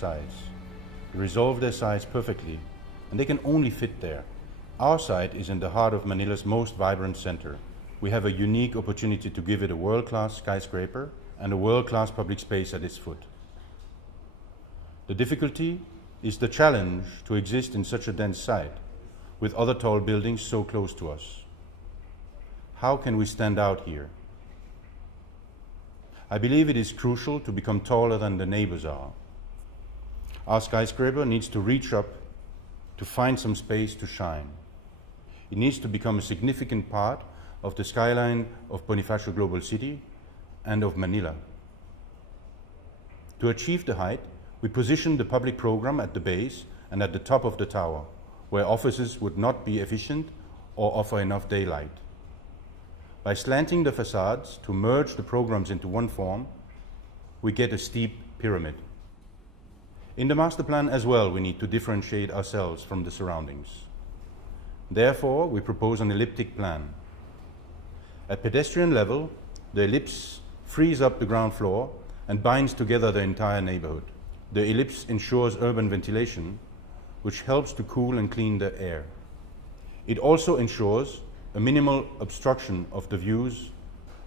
size. They resolve their size perfectly, and they can only fit there. Our site is in the heart of Manila's most vibrant center. We have a unique opportunity to give it a world-class skyscraper and a world-class public space at its foot. The difficulty is the challenge to exist in such a dense site, with other tall buildings so close to us. How can we stand out here? I believe it is crucial to become taller than the neighbors are. Our skyscraper needs to reach up to find some space to shine. It needs to become a significant part of the skyline of Bonifacio Global City and of Manila. To achieve the height, we positioned the public program at the base and at the top of the tower, where offices would not be efficient or offer enough daylight. By slanting the facades to merge the programs into one form, we get a steep pyramid. In the master plan as well, we need to differentiate ourselves from the surroundings. Therefore, we propose an elliptic plan. At pedestrian level, the ellipse frees up the ground floor and binds together the entire neighborhood. The ellipse ensures urban ventilation, which helps to cool and clean the air. It also ensures a minimal obstruction of the views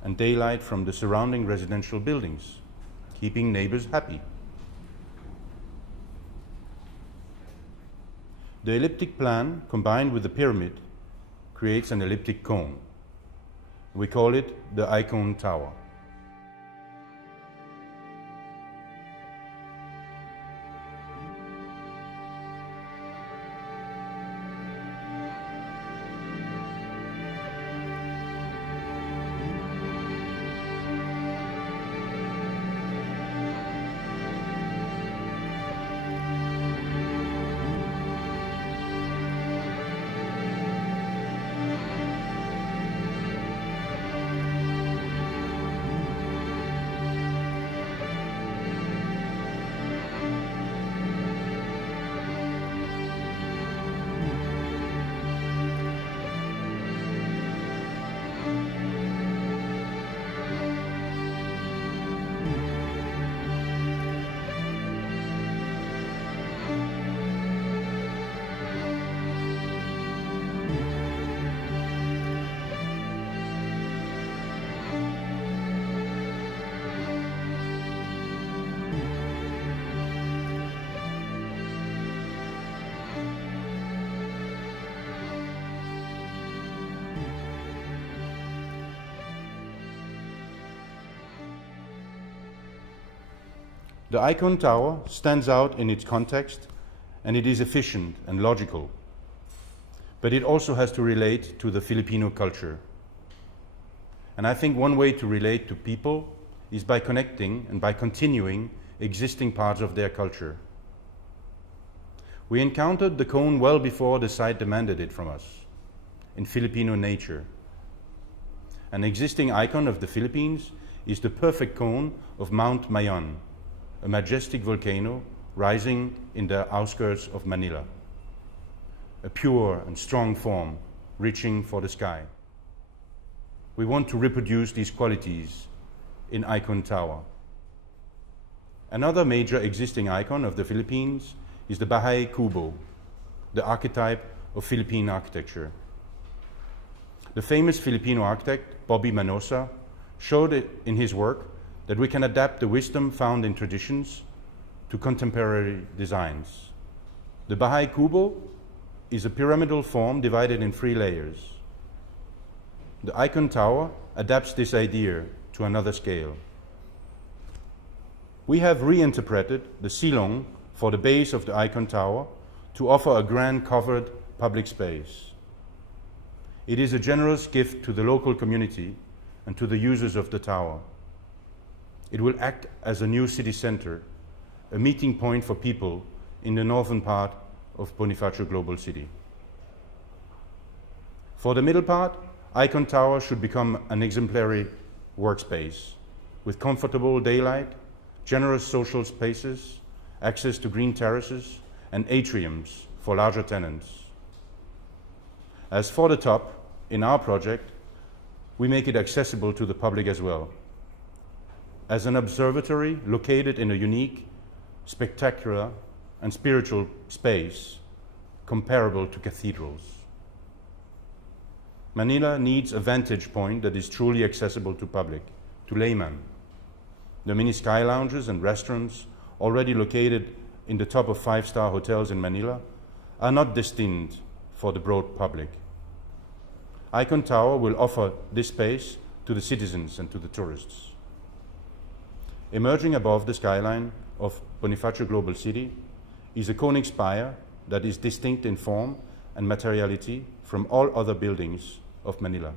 and daylight from the surrounding residential buildings, keeping neighbors happy. The elliptic plan, combined with the pyramid, creates an elliptic cone. We call it the Icone Tower. The Icone Tower stands out in its context, and it is efficient and logical. But it also has to relate to the Filipino culture. And I think one way to relate to people is by connecting and by continuing existing parts of their culture. We encountered the cone well before the site demanded it from us, in Filipino nature. An existing icon of the Philippines is the perfect cone of Mount Mayon, a majestic volcano rising in the outskirts of Manila. A pure and strong form, reaching for the sky. We want to reproduce these qualities in Icone Tower. Another major existing icon of the Philippines is the Bahay Kubo, the archetype of Philippine architecture. The famous Filipino architect, Bobby Manosa, showed it in his work that we can adapt the wisdom found in traditions to contemporary designs. The Bahay Kubo is a pyramidal form divided in 3 layers. The Icone Tower adapts this idea to another scale. We have reinterpreted the silong for the base of the Icone Tower to offer a grand covered public space. It is a generous gift to the local community and to the users of the tower. It will act as a new city center, a meeting point for people in the northern part of Bonifacio Global City. For the middle part, Icone Tower should become an exemplary workspace with comfortable daylight, generous social spaces, access to green terraces, and atriums for larger tenants. As for the top, in our project, we make it accessible to the public as well. As an observatory located in a unique spectacular, and spiritual space comparable to cathedrals. Manila needs a vantage point that is truly accessible to public, to laymen. The many sky lounges and restaurants already located in the top of five-star hotels in Manila are not destined for the broad public. Icone Tower will offer this space to the citizens and to the tourists. Emerging above the skyline of Bonifacio Global City is a conic spire that is distinct in form and materiality from all other buildings of Manila.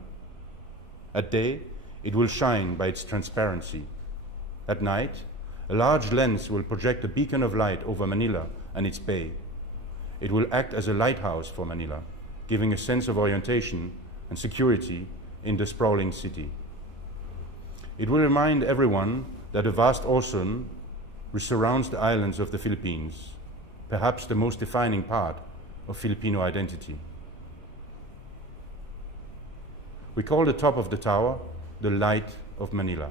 At day, it will shine by its transparency. At night, a large lens will project a beacon of light over Manila and its bay. It will act as a lighthouse for Manila, giving a sense of orientation and security in the sprawling city. It will remind everyone that a vast ocean surrounds the islands of the Philippines, perhaps the most defining part of Filipino identity. We call the top of the tower the Light of Manila.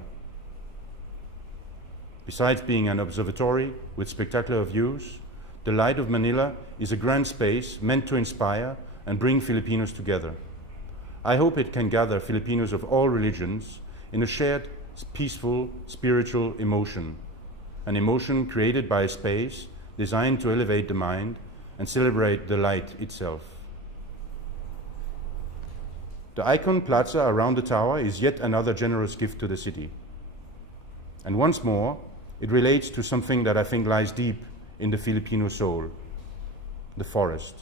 Besides being an observatory with spectacular views, the Light of Manila is a grand space meant to inspire and bring Filipinos together. I hope it can gather Filipinos of all religions in a shared, peaceful, spiritual emotion, an emotion created by a space designed to elevate the mind and celebrate the light itself. The Icone Plaza around the tower is yet another generous gift to the city. And once more, it relates to something that I think lies deep in the Filipino soul, the forest.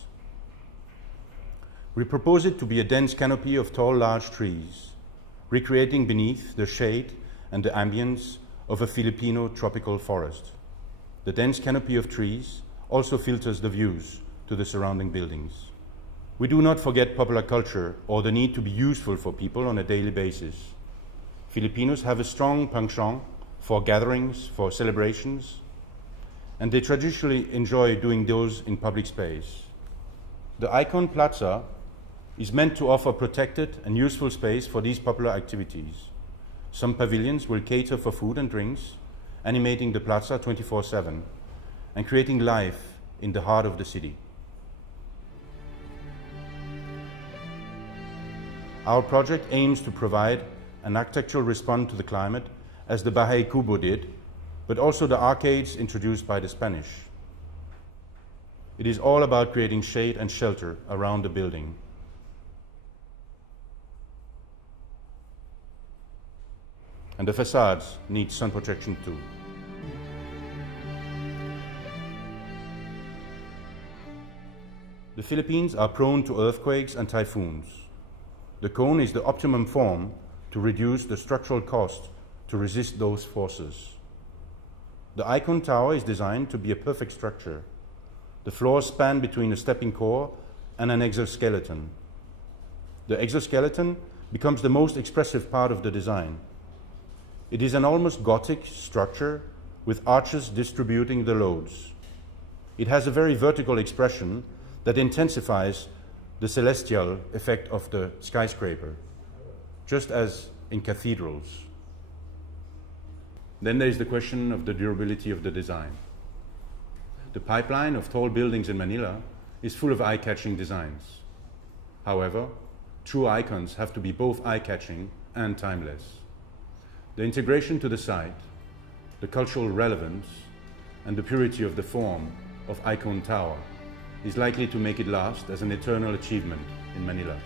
We propose it to be a dense canopy of tall, large trees, recreating beneath the shade and the ambience of a Filipino tropical forest. The dense canopy of trees also filters the views to the surrounding buildings. We do not forget popular culture or the need to be useful for people on a daily basis. Filipinos have a strong penchant for gatherings, for celebrations, and they traditionally enjoy doing those in public space. The Icone Plaza is meant to offer protected and useful space for these popular activities. Some pavilions will cater for food and drinks, animating the plaza 24/7 and creating life in the heart of the city. Our project aims to provide an architectural response to the climate as the Bahay Kubo did, but also the arcades introduced by the Spanish. It is all about creating shade and shelter around the building. And the facades need sun protection too. The Philippines are prone to earthquakes and typhoons. The cone is the optimum form to reduce the structural cost to resist those forces. The Icone Tower is designed to be a perfect structure. The floors span between a stepping core and an exoskeleton. The exoskeleton becomes the most expressive part of the design. It is an almost Gothic structure with arches distributing the loads. It has a very vertical expression that intensifies the celestial effect of the skyscraper, just as in cathedrals. Then there is the question of the durability of the design. The pipeline of tall buildings in Manila is full of eye-catching designs. However, true icons have to be both eye-catching and timeless. The integration to the site, the cultural relevance, and the purity of the form of Icone Tower is likely to make it last as an eternal achievement in Manila.